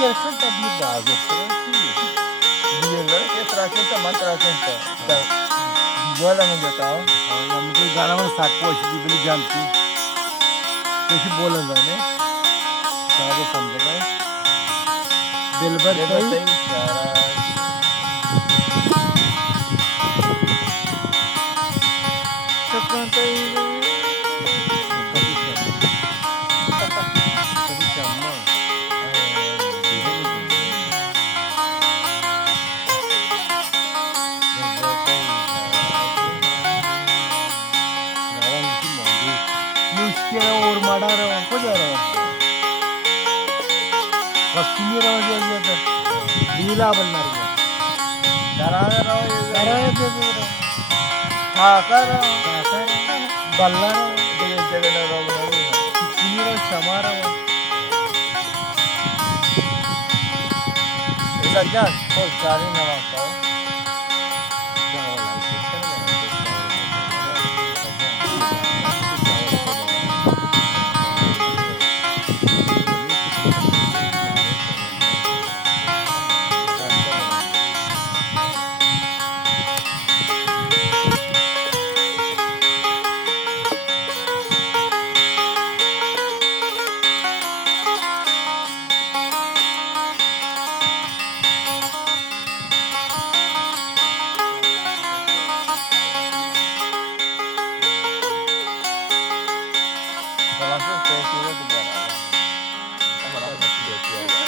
yerken de bir bazı Diyorlar ki Trakya'da man Trakya'da. Diyorlar mı जाता या मुझे गाना में साथ को अच्छी बिल्ली जानती कैसे बोला जाने सारे समझेगा दिलबर कई और मारा रहा हूँ कुछ आ रहा हूँ वक्ती नहीं रहा मुझे ये तो लीला बनना रही है डरा रहा हूँ कराए दे दे रहा ठाकर बल्ला रहा जगह ना रहा हूँ कितनी रहा क्षमा रहा हूँ ऐसा क्या तो चारी नवाज पाओ Kalau saya kira itu berapa? Kamu dapat 3 kilo.